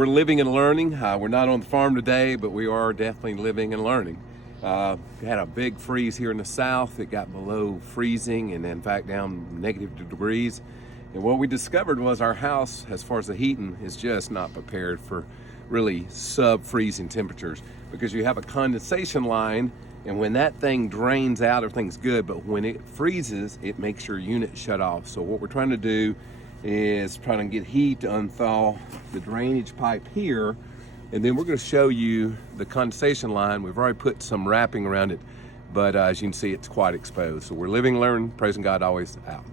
We're living and learning. We're not on the farm today, but we are definitely living and learning. We had a big freeze here in the south. It got below freezing and in fact down -2 degrees. And what we discovered was our house, as far as the heating, is just not prepared for really sub-freezing temperatures, because you have a condensation line, and when that thing drains out, everything's good, but when it freezes, it makes your unit shut off. So what we're trying to do is trying to get heat to unthaw the drainage pipe here, and then we're going to show you the condensation line. We've already put some wrapping around it, but as you can see, it's quite exposed. So we're living and learning, praising God always, out.